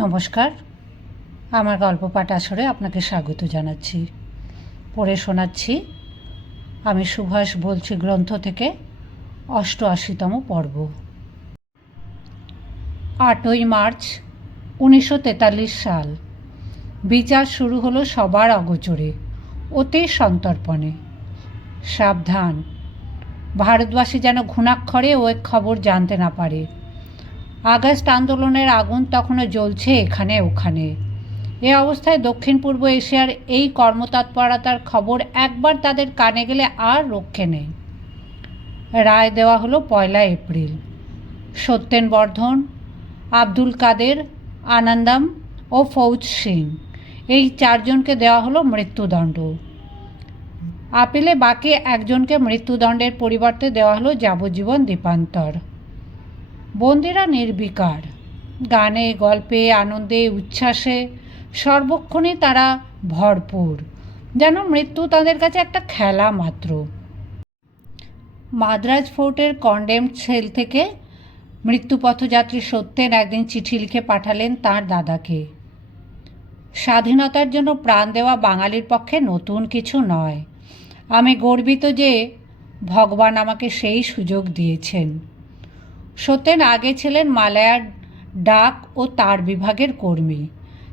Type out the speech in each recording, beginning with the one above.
নমস্কার। আমার গল্প পাঠ আসরে আপনাকে স্বাগত জানাচ্ছি। পড়ে শোনাচ্ছি আমি সুভাষ বলছি গ্রন্থ থেকে অষ্টআশিতম পর্ব। আটই মার্চ উনিশশো তেতাল্লিশ সাল। বিচার শুরু হলো সবার অগোচরে, অতি সন্তর্পণে। সাবধান। ভারতবাসী যেন ঘুণাক্ষরে ওই খবর জানতে না পারে। আগস্ট আন্দোলনের আগুন তখনও জ্বলছে এখানে ওখানে। এ অবস্থায় দক্ষিণ পূর্ব এশিয়ার এই কর্মতৎপরতার খবর একবার তাদের কানে গেলে আর রক্ষে নেই। রায় দেওয়া হলো পয়লা এপ্রিল। সত্যেন বর্ধন, আব্দুল কাদের, আনন্দম ও ফৌজ সিং। এই চারজনকে দেওয়া হলো মৃত্যুদণ্ড। আপিলে বাকি একজনকে মৃত্যুদণ্ডের পরিবর্তে দেওয়া হলো যাবজ্জীবন দ্বীপান্তর বন্দিরা নির্বিকার। গানে, গল্পে, আনন্দে, উচ্ছ্বাসে সর্বক্ষণই তারা ভরপুর। যেন মৃত্যু তাদের কাছে একটা খেলা মাত্র। মাদ্রাজ ফোর্টের কন্ডেমড সেল থেকে মৃত্যুপথযাত্রী সত্যেন একদিন চিঠি লিখে পাঠালেন তার দাদাকে। স্বাধীনতার জন্য প্রাণ দেওয়া বাঙালির পক্ষে নতুন কিছু নয়। আমি গর্বিত যে ভগবান আমাকে সেই সুযোগ দিয়েছেন। সত্যেন আগে ছিলেন মালায়ার ডাক ও তার বিভাগের কর্মী।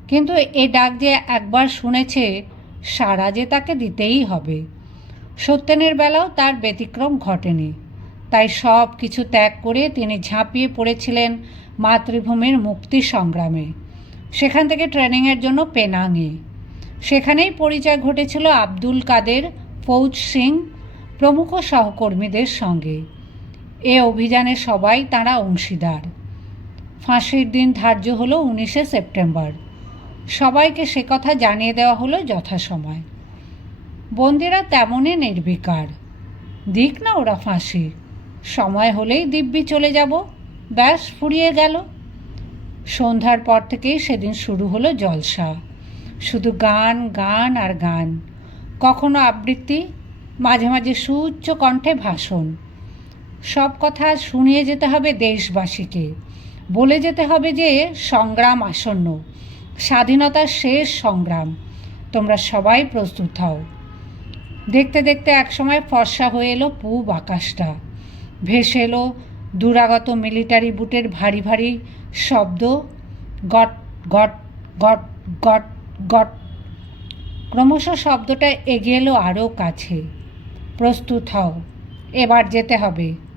কিন্তু এ ডাক যে একবার শুনেছে সারা যে তাকে দিতেই হবে। সত্যেনের বেলাও তার ব্যতিক্রম ঘটেনি। তাই সব কিছু ত্যাগ করে তিনি ঝাঁপিয়ে পড়েছিলেন মাতৃভূমির মুক্তি সংগ্রামে। সেখান থেকে ট্রেনিংয়ের জন্য পেনাঙে। সেখানেই পরিচয় ঘটেছিল আব্দুল কাদের, ফৌজ সিং প্রমুখ সহকর্মীদের সঙ্গে। এ অভিযানে সবাই তারা অংশীদার। ফাঁসির দিন ধার্য হলো উনিশে সেপ্টেম্বর। সবাইকে সে কথা জানিয়ে দেওয়া হলো যথাসময়। বন্দিরা তেমনই নির্বিকার। দিক না ওরা ফাঁসি। সময় হলেই দিব্যি চলে যাব। ব্যাস, ফুরিয়ে গেল। সন্ধ্যার পর থেকেই সেদিন শুরু হলো জলসা। শুধু গান গান আর গান। কখনো আবৃত্তি, মাঝে মাঝে সুউচ্চ কণ্ঠে ভাষণ। সব কথা শুনিয়ে যেতে হবে দেশবাসীকে। বলে যেতে হবে যে, সংগ্রাম আসন্ন। স্বাধীনতার শেষ সংগ্রাম। তোমরা সবাই প্রস্তুত হও। দেখতে দেখতে একসময় ফর্সা হয়ে এলো পূব আকাশটা। ভেসে এলো দূরাগত মিলিটারি বুটের ভারী ভারী শব্দ। গট গট গট গট গট। ক্রমশ শব্দটা এগিয়ে এলো আরও কাছে। প্রস্তুত হও। এবার যেতে হবে।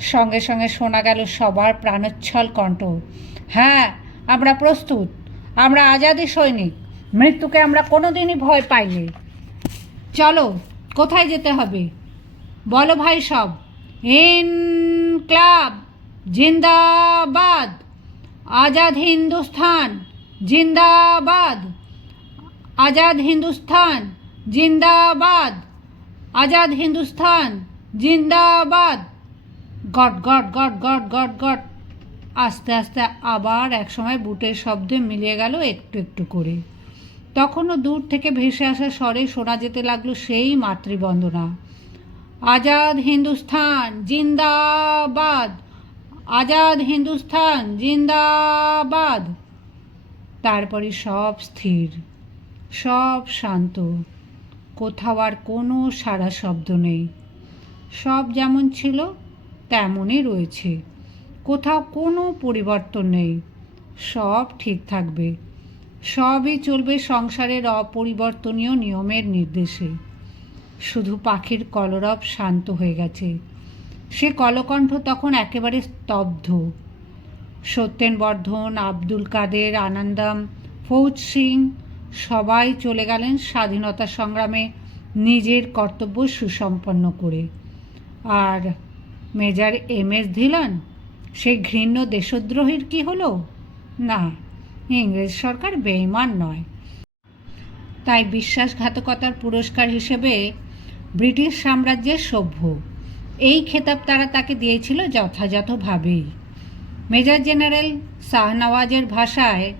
সঙ্গে সঙ্গে শোনা গেল সবার প্রাণোচ্ছল কণ্ঠ। হ্যাঁ আমরা প্রস্তুত। আমরা আজাদি সৈনিক। মৃত্যুকে আমরা কোনোদিনই ভয় পাইনি। চলো, কোথায় যেতে হবে? বলো ভাই সব। ইন ক্লাব জিন্দাবাদ। আজাদ হিন্দুস্থান, জিন্দাবাদ। আজাদ হিন্দুস্থান, জিন্দাবাদ। আজাদ হিন্দুস্থান, জিন্দাবাদ। গট গট গট গট গট গট। আস্তে আস্তে আবার একসময় বুটের শব্দে মিলিয়ে গেল একটু একটু করে। তখনও দূর থেকে ভেসে আসা স্বরে শোনা যেতে লাগল সেই মাতৃবন্দনা। আজাদ হিন্দুস্থান, জিন্দাবাদ। আজাদ হিন্দুস্থান, জিন্দাবাদ। তারপরে সব স্থির, সব শান্ত। কোথাও আর কোনো সারা শব্দ নেই। সব যেমন ছিল তেমনই রয়েছে। কোথাও কোনো পরিবর্তন নেই। সব ঠিক থাকবে। সবই চলবে সংসারের অপরিবর্তনীয় নিয়মের নির্দেশে। শুধু পাখির কলরব শান্ত হয়ে গেছে। সে কলকণ্ঠ তখন একেবারে স্তব্ধ। সত্যেন বর্ধন, আব্দুল কাদের, আনন্দম, ফৌজ সিং সবাই চলে গেলেন স্বাধীনতা সংগ্রামে নিজের কর্তব্য সুসম্পন্ন করে। আর মেজর এম এস ধিলান সেই ঘৃণ্য দেশদ্রোহীর কি হলো? না, ইংরেজ সরকার বেইমান নয়। তাই বিশ্বাসঘাতকতার পুরস্কার হিসেবে ব্রিটিশ সাম্রাজ্যের সভ্য। এই খেতাব তারা তাকে দিয়েছিল যথাযথভাবেই মেজর জেনারেল শাহনওয়াজের ভাষায়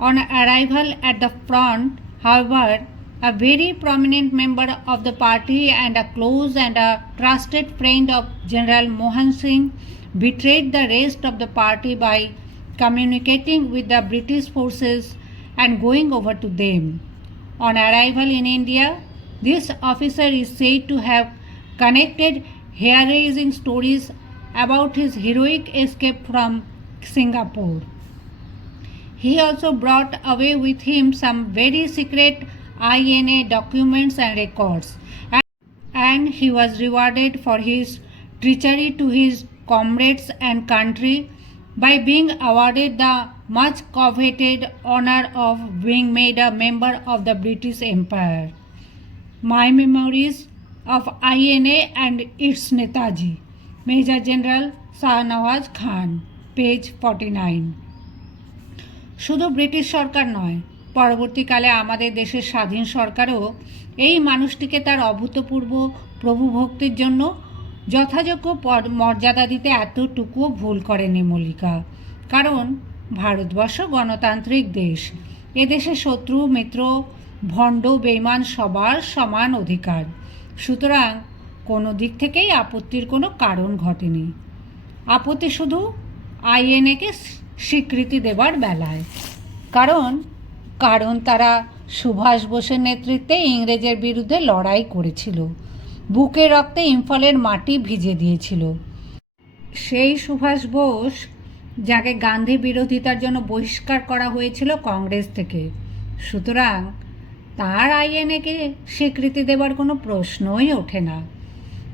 on arrival at the front however a very prominent member of the party and a close and a trusted friend of General Mohan Singh betrayed the rest of the party by communicating with the British forces and going over to them. On arrival in India, this officer is said to have connected hair raising stories about his heroic escape from Singapore. He also brought away with him some very secret INA documents and records, and, and he was rewarded for his treachery to his comrades and country by being awarded the much coveted honor of being made a member of the British Empire. My memories of INA and its Netaji, Major General Shahnawaz Khan, page 49. শুধু British সরকার নয় পরবর্তীকালে আমাদের দেশের স্বাধীন সরকারও এই মানুষটিকে তার অভূতপূর্ব প্রভুভক্তির জন্য যথাযোগ্য মর্যাদা দিতে এতটুকুও ভুল করেনি মল্লিকা। কারণ ভারতবর্ষ গণতান্ত্রিক দেশ। এদেশে শত্রু, মিত্র, ভণ্ড বেইমান সবার সমান অধিকার। সুতরাং কোনো দিক থেকেই আপত্তির কোনো কারণ ঘটেনি। আপত্তি শুধু আইএনএকে স্বীকৃতি দেবার বেলায়। কারণ কারণ তারা সুভাষ বোসের নেতৃত্বে ইংরেজের বিরুদ্ধে লড়াই করেছিল। বুকে রক্তে ইম্ফলের মাটি ভিজে দিয়েছিল। সেই সুভাষ বোস, যাকে গান্ধী বিরোধিতার জন্য বহিষ্কার করা হয়েছিল কংগ্রেস থেকে। সুতরাং তার আইএনএকে স্বীকৃতি দেবার কোনো প্রশ্নই ওঠে না।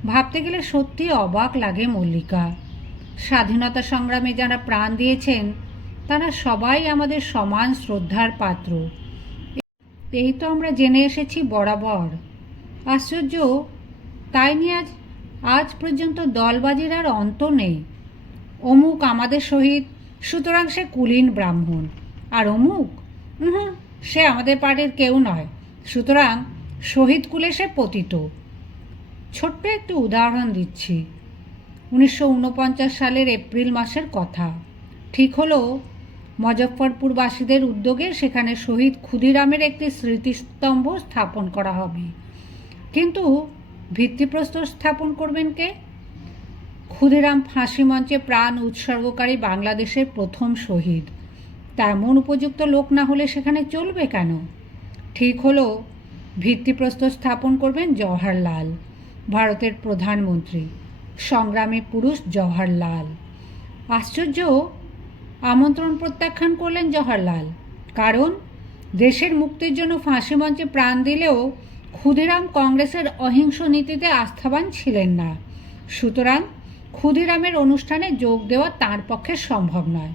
ভাবতে গেলে সত্যি অবাক লাগে মল্লিকা। স্বাধীনতা সংগ্রামে যারা প্রাণ দিয়েছেন তারা সবাই আমাদের সমান শ্রদ্ধার পাত্র। এই তো আমরা জেনে এসেছি বরাবর। আশ্চর্য তাই নিয়ে আজ আজ পর্যন্ত দলবাজির আর অন্ত নেই। অমুক আমাদের সহিত সুতরাং সে কুলীন ব্রাহ্মণ। আর অমুক? উহুঁ, সে আমাদের পাড়ের কেউ নয়। সুতরাং শহীদ কুলে সে পতিত। ছোট্ট একটি উদাহরণ দিচ্ছি। উনিশশো উনপঞ্চাশ সালের এপ্রিল মাসের কথা। ঠিক হলো মজফ্ফরপুরবাসীদের উদ্যোগে সেখানে শহীদ ক্ষুদিরামের একটি স্মৃতিস্তম্ভ স্থাপন করা হবে। কিন্তু ভিত্তিপ্রস্তর স্থাপন করবেন কে? ক্ষুদিরাম ফাঁসি মঞ্চে প্রাণ উৎসর্গকারী বাংলাদেশের প্রথম শহীদ। তেমন উপযুক্ত লোক না হলে সেখানে চলবে কেন? ঠিক হলো, ভিত্তিপ্রস্তর স্থাপন করবেন জওহরলাল, ভারতের প্রধানমন্ত্রী। সংগ্রামী পুরুষ জওহরলাল। আশ্চর্য আমন্ত্রণ প্রত্যাখ্যান করলেন জওহরলাল। কারণ, দেশের মুক্তির জন্য ফাঁসি মঞ্চে প্রাণ দিলেও ক্ষুদিরাম কংগ্রেসের অহিংস নীতিতে আস্থাবান ছিলেন না। সুতরাং, ক্ষুদিরামের অনুষ্ঠানে যোগ দেওয়া তার পক্ষে সম্ভব নয়।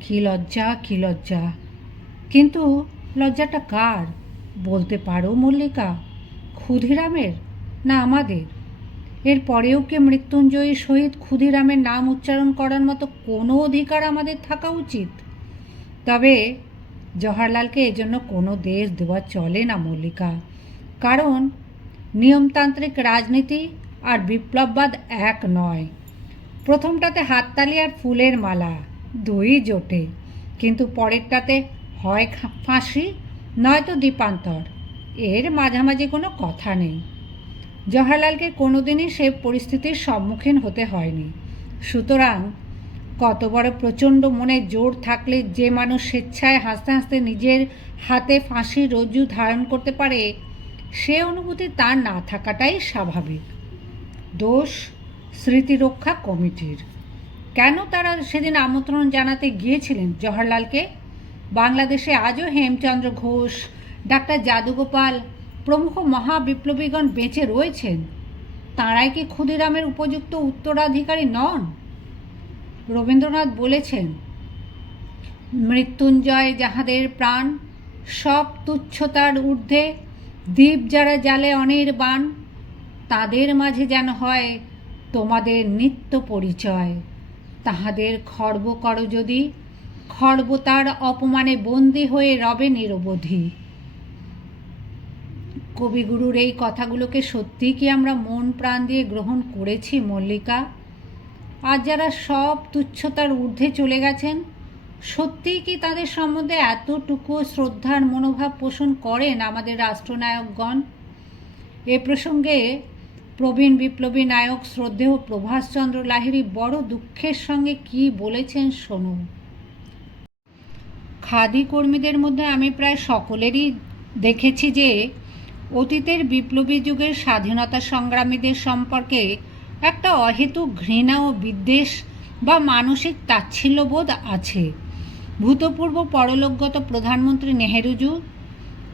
কী লজ্জা কী লজ্জা। কিন্তু লজ্জাটা কার? বলতে পারো, মল্লিকা। ক্ষুদিরামের না আমাদের? এর পরেও কি মৃত্যুঞ্জয়ী শহীদ ক্ষুদিরামের নাম উচ্চারণ করার মতো কোনো অধিকার আমাদের থাকা উচিত? তবে জওহরলালকে এজন্য কোনো দেশ দেওয়া চলে না মল্লিকা। কারণ নিয়মতান্ত্রিক রাজনীতি আর বিপ্লববাদ এক নয়। প্রথমটাতে হাততালি আর ফুলের মালা, দুই জোটে। কিন্তু পরেরটাতে হয় ফাঁসি, নয়তো দ্বীপান্তর এর মাঝামাঝি কোনো কথা নেই। জওহরলালকে কোনোদিনই সে পরিস্থিতির সম্মুখীন হতে হয়নি। সুতরাং কত বড় প্রচণ্ড মনে জোর থাকলে যে মানুষ স্বেচ্ছায় হাসতে হাসতে নিজের হাতে ফাঁসি রজ্জু ধারণ করতে পারে, সে অনুভূতি তার না থাকাটাই স্বাভাবিক। দোষ স্মৃতিরক্ষা কমিটির। কেন তারা সেদিন আমন্ত্রণ জানাতে গিয়েছিলেন জওহরলালকে? বাংলাদেশে আজও হেমচন্দ্র ঘোষ, ডাক্তার যাদুগোপাল প্রমুখ মহাবিপ্লবীগণ বেঁচে রয়েছেন, তাঁরাই কি ক্ষুদিরামের উপযুক্ত উত্তরাধিকারী নন? রবীন্দ্রনাথ বলেছেন, মৃত্যুঞ্জয় যাহাদের প্রাণ, সব তুচ্ছতার ঊর্ধ্বে দ্বীপ যারা জালে অনির্বাণ তাদের মাঝে যেন হয় তোমাদের নিত্য পরিচয়। তাহাদের খর্ব করো যদি, খর্ব তার অপমানে বন্দী হয়ে রবে নিরবধি। কবিগুরুর এই কথাগুলোকে সত্যিই কি আমরা মন প্রাণ দিয়ে গ্রহণ করেছি, মল্লিকা? আর যারা সব তুচ্ছতার ঊর্ধ্বে চলে গেছেন, সত্যিই কি তাদের সম্বন্ধে এতটুকু শ্রদ্ধার মনোভাব পোষণ করেন আমাদের রাষ্ট্রনায়কগণ? এ প্রসঙ্গে প্রবীণ বিপ্লবী নায়ক শ্রদ্ধেয় প্রভাষচন্দ্র লাহিড়ী বড় দুঃখের সঙ্গে কি বলেছেন শোনুন। খাদি কর্মীদের মধ্যে আমি প্রায় সকলেরই দেখেছি যে অতীতের বিপ্লবী যুগের স্বাধীনতা সংগ্রামীদের সম্পর্কে একটা অহেতুক ঘৃণা ও বিদ্বেষ বা মানসিক তাচ্ছিল্যবোধ আছে। ভূতপূর্ব পরলোকগত প্রধানমন্ত্রী নেহেরুজু,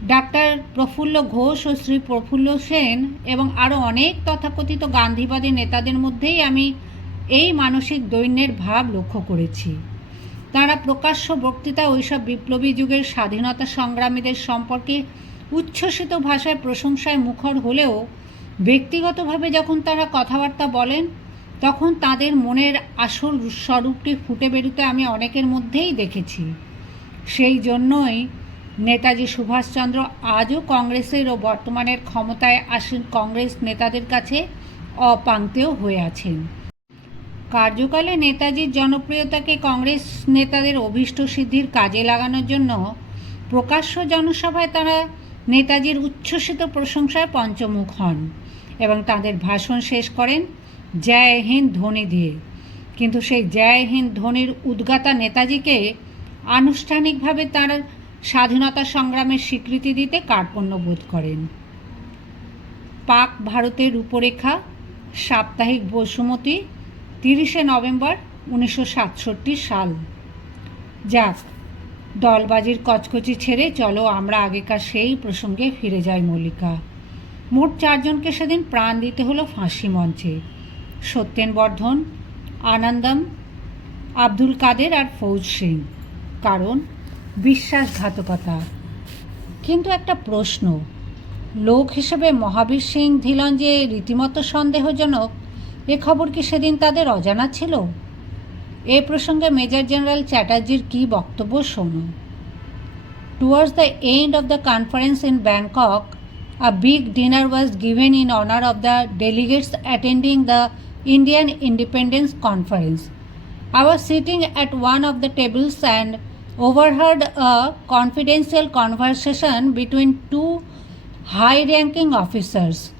ডাক্তার প্রফুল্ল ঘোষ ও শ্রী প্রফুল্ল সেন এবং আরও অনেক তথাকথিত গান্ধীবাদী নেতাদের মধ্যেই আমি এই মানসিক দৈন্যের ভাব লক্ষ্য করেছি। তারা প্রকাশ্য বক্তৃতা ওইসব বিপ্লবী যুগের স্বাধীনতা সংগ্রামীদের সম্পর্কে উচ্ছ্বসিত ভাষায় প্রশংসায় মুখর হলেও ব্যক্তিগতভাবে যখন তারা কথাবার্তা বলেন, তখন তাদের মনের আসল স্বরূপটি ফুটে বেরোতে আমি অনেকের মধ্যেই দেখেছি। সেই জন্যই নেতাজি সুভাষচন্দ্র আজও কংগ্রেসের ও বর্তমানের ক্ষমতায় আসীন কংগ্রেস নেতাদের কাছে অপাঙ্ক্তেয় হয়ে আছেন। কার্যকালে নেতাজির জনপ্রিয়তাকে কংগ্রেস নেতাদের অভীষ্ট সিদ্ধির কাজে লাগানোর জন্য প্রকাশ্য জনসভায় তারা নেতাজির উচ্ছ্বসিত প্রশংসায় পঞ্চমুখ হন এবং তাদের ভাষণ শেষ করেন, জয় হিন্দ ধ্বনি দিয়ে। কিন্তু সেই জয় হিন্দ ধ্বনির উদ্গাতা নেতাজিকে আনুষ্ঠানিকভাবে তার স্বাধীনতা সংগ্রামের স্বীকৃতি দিতে কার্পণ্য বোধ করেন। পাক ভারতের রূপরেখা, সাপ্তাহিক বসুমতী, তিরিশে নভেম্বর উনিশশো সাতষট্টি সাল। যাক দলবাজির কচকচি ছেড়ে চলো আমরা আগেকার সেই প্রসঙ্গে ফিরে যাই মল্লিকা। মোট চারজনকে সেদিন প্রাণ দিতে হলো ফাঁসি মঞ্চে। সত্যেন বর্ধন, আনন্দম, আব্দুল কাদের আর ফৌজ সিং। কারণ বিশ্বাসঘাতকতা। কিন্তু একটা প্রশ্ন, লোক হিসেবে মহাবীর সিং ধিলন যে রীতিমতো সন্দেহজনক, এ খবর কি সেদিন তাদের অজানা ছিল? এ প্রসঙ্গে মেজর জেনারেল চ্যাটার্জির কী বক্তব্য শোনো towards the end of the conference in Bangkok a big dinner was given in honor of the delegates attending the Indian Independence Conference. I was sitting at one of the tables and overheard a confidential conversation between two high ranking officers,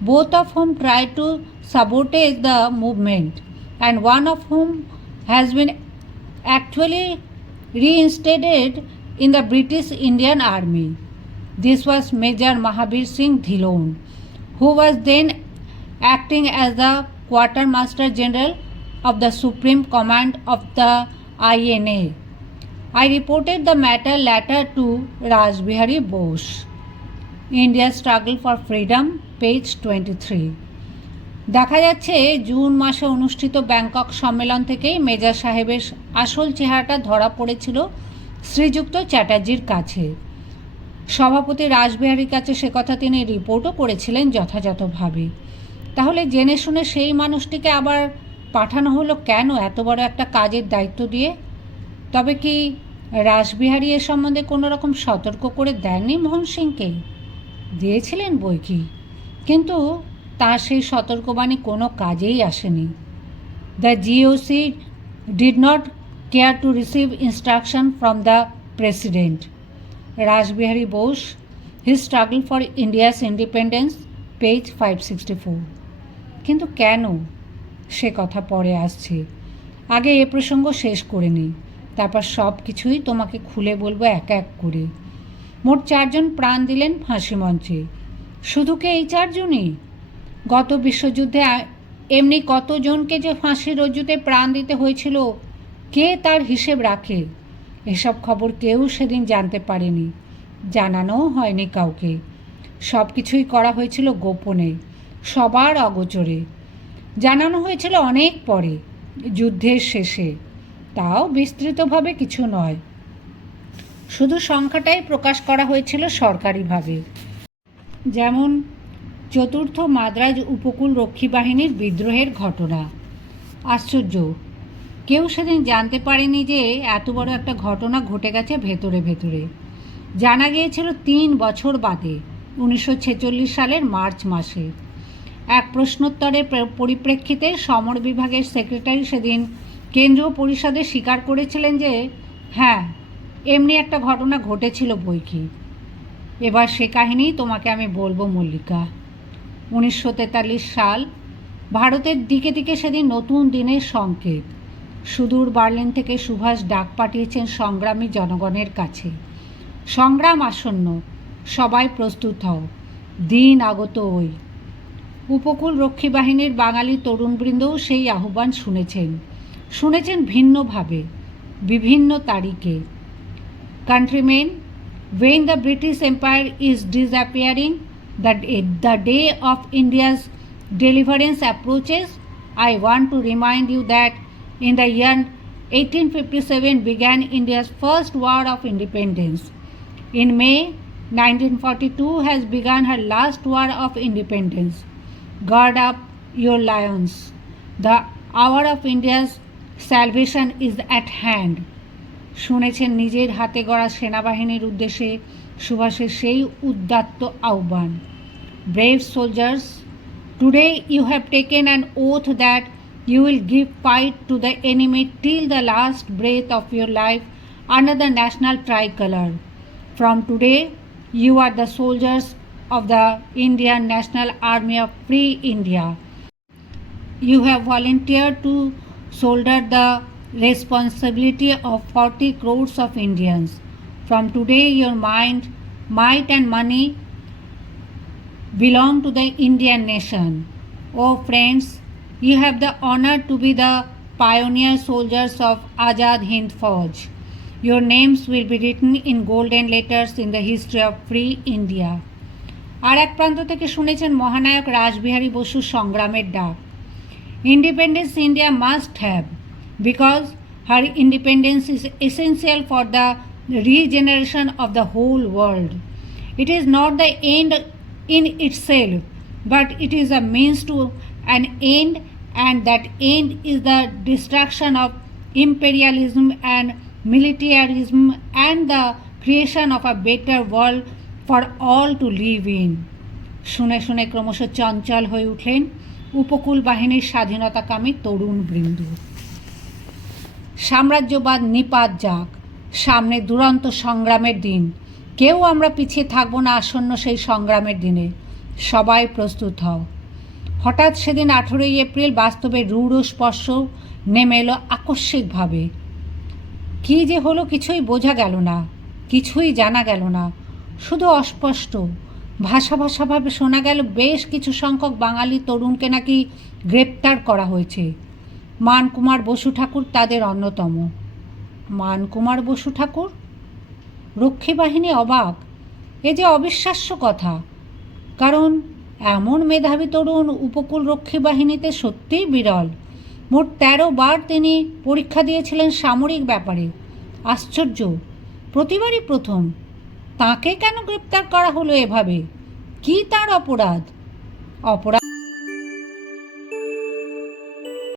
both of whom tried to sabotage the movement, and one of whom has been actually reinstated in the British Indian Army. This was Major Mahabir Singh Dhillon, who was then acting as the Quartermaster General of the Supreme Command of the INA. I reported the matter later to Raj Bihari Bose. India's Struggle for Freedom, page 23. দেখা যাচ্ছে June মাসে অনুষ্ঠিত Bangkok সম্মেলন থেকেই মেজা সাহেবের আসল চেহারাটা ধরা পড়েছিল শ্রীযুক্ত চ্যাটার্জির কাছে। সভাপতি রাসবিহারীর কাছে সে কথা তিনি রিপোর্টও করেছিলেন যথাযথভাবে। তাহলে জেনে শুনে সেই মানুষটিকে আবার পাঠানো হলো কেন এত বড় একটা কাজের দায়িত্ব দিয়ে? তবে কি রাসবিহারী এ সম্বন্ধে কোনো রকম সতর্ক করে দেননি মোহন সিংকে? দিয়েছিলেন বই কি? কিন্তু তার সেই সতর্কবাণী কোনো কাজেই আসেনি। The GOC did not care to receive instruction from the president Rashbehari Bose he struggle for India's independence page five sixty four কিন্তু কেন সে কথা পরে আসছে? আগে এ প্রসঙ্গ শেষ করে নিই। তারপর সব কিছুই তোমাকে খুলে বলব এক এক করে। মোট চারজন প্রাণ দিলেন ফাঁসি মঞ্চে। শুধু কি এই চারজনই? গত বিশ্বযুদ্ধে এমনি কতজনকে যে ফাঁসির রজ্জুতে প্রাণ দিতে হয়েছিল, কে তার হিসেব রাখে? এসব খবর কেউ সেদিন জানতে পারেনি। জানানোও হয়নি কাউকে। সব কিছুই করা হয়েছিল গোপনে, সবার অগোচরে। জানানো হয়েছিল অনেক পরে, যুদ্ধের শেষে। তাও বিস্তৃতভাবে কিছু নয়। শুধু সংখ্যাটাই প্রকাশ করা হয়েছিল সরকারিভাবে। যেমন চতুর্থ মাদ্রাজ উপকূল রক্ষী বাহিনীর বিদ্রোহের ঘটনা। আশ্চর্য। কেউ সেদিন জানতে পারেনি যে এত বড় একটা ঘটনা ঘটে গেছে ভেতরে ভেতরে। জানা গিয়েছিল তিন বছর বাদে, উনিশশো ছেচল্লিশ সালের মার্চ মাসে। এক প্রশ্নোত্তরের পরিপ্রেক্ষিতে সমর বিভাগের সেক্রেটারি সেদিন কেন্দ্রীয় পরিষদে স্বীকার করেছিলেন যে হ্যাঁ এমনি একটা ঘটনা ঘটেছিল বই কি এবার সে কাহিনী তোমাকে আমি বলব, মল্লিকা। উনিশশো তেতাল্লিশ সাল ভারতের দিকে দিকে সেদিন নতুন দিনের সংকেত। সুদূর বার্লিন থেকে সুভাষ ডাক পাঠিয়েছেন সংগ্রামী জনগণের কাছে। সংগ্রাম আসন্ন সবাই প্রস্তুত হও দিন আগত ওই। উপকূল রক্ষী বাহিনীর বাঙালি তরুণবৃন্দও সেই আহ্বান শুনেছেন। শুনেছেন ভিন্নভাবে বিভিন্ন তারিখে। Countrymen, when the British Empire is disappearing, the, the day of India's deliverance approaches, I want to remind you that in the year 1857 began India's first war of independence. In May 1942 has begun her last war of independence. Guard up your lions. The hour of India's salvation is at hand. শুনেছেন নিজের হাতে গড়া সেনাবাহিনীর উদ্দেশ্যে সুভাষের সেই উদ্দাত্ত আহ্বান brave soldiers today you have taken an oath that you will give fight to the enemy till the last breath of your life under the national tricolour from today you are the soldiers of the Indian National Army of free India you have volunteered to shoulder the responsibility of 40 crores of Indians. From today, your mind, might, and money belong to the Indian nation. Oh, friends, you have the honor to be the pioneer soldiers of Azad Hind Fauj. Your names will be written in golden letters in the history of free India. আর এক প্রান্ত থেকে শুনেছেন মহানায়ক রাসবিহারী বসুর সংগ্রামের ডাক Independence India must have because her independence is essential for the regeneration of the whole world. It is not the end in itself, but it is a means to an end, and that end is the destruction of imperialism and militarism and the creation of a better world for all to live in. শুনে শুনে ক্রমশ চঞ্চল হয়ে উঠলেন উপকূল বাহিনীর স্বাধীনতাকামী তরুণ বৃন্দ সাম্রাজ্যবাদ নিপাত যাক সামনে দুরন্ত সংগ্রামের দিন। কেউ আমরা পিছিয়ে থাকব না আসন্ন সেই সংগ্রামের দিনে। সবাই প্রস্তুত হও। হঠাৎ সেদিন আঠেরোই এপ্রিল বাস্তবে রূঢ় স্পর্শ নেমে এলো আকস্মিকভাবে। কী যে হলো কিছুই বোঝা গেল না, কিছুই জানা গেল না। শুধু অস্পষ্ট। ভাষা ভাষাভাবে শোনা গেল বেশ কিছু সংখ্যক বাঙালি তরুণকে নাকি গ্রেপ্তার করা হয়েছে। মানকুমার বসু ঠাকুর তাদের অন্যতম। মানকুমার বসু ঠাকুর? রক্ষী বাহিনী অবাক। এ যে অবিশ্বাস্য কথা। কারণ এমন মেধাবী তরুণ উপকূল রক্ষী বাহিনীতে সত্যিই বিরল। মোট তেরো বার তিনি পরীক্ষা দিয়েছিলেন সামরিক ব্যাপারে। আশ্চর্য। প্রতিবারই প্রথম। তাকে কেন গ্রেপ্তার করা হলো এভাবে? কি তার অপরাধ? অপরাধ